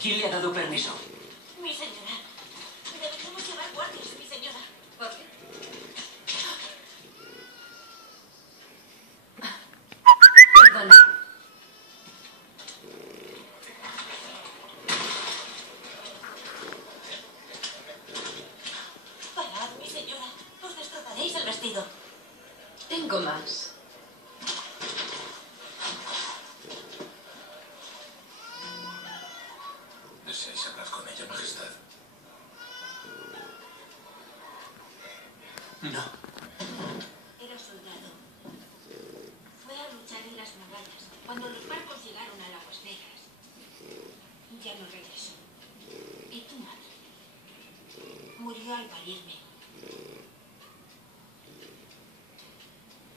¿Quién le ha dado permiso? Mi señora. Deberíamos llevar guardias, mi señora. ¿Por qué? Perdona. Parad, mi señora. Os destrozaréis el vestido. Tengo más. ¿Deseáis hablar con ella, Majestad? No. Era soldado. Fue a luchar en las murallas. Cuando los barcos llegaron a Aguas Negras, ya no regresó. ¿Y tu madre? Murió al parirme.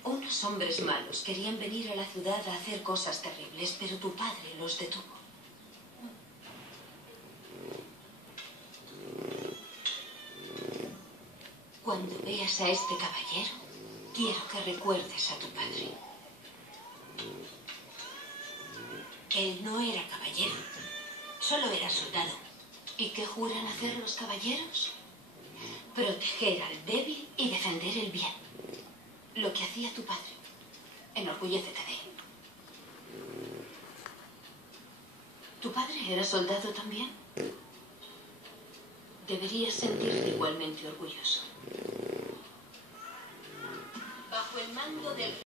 Unos hombres malos querían venir a la ciudad a hacer cosas terribles, pero tu padre los detuvo. Cuando veas a este caballero, quiero que recuerdes a tu padre. Él no era caballero. Solo era soldado. ¿Y qué juran hacer los caballeros? Proteger al débil y defender el bien. Lo que hacía tu padre. Enorgullécete de él. ¿Tu padre era soldado también? Deberías sentirte igualmente orgulloso. Bajo el mando del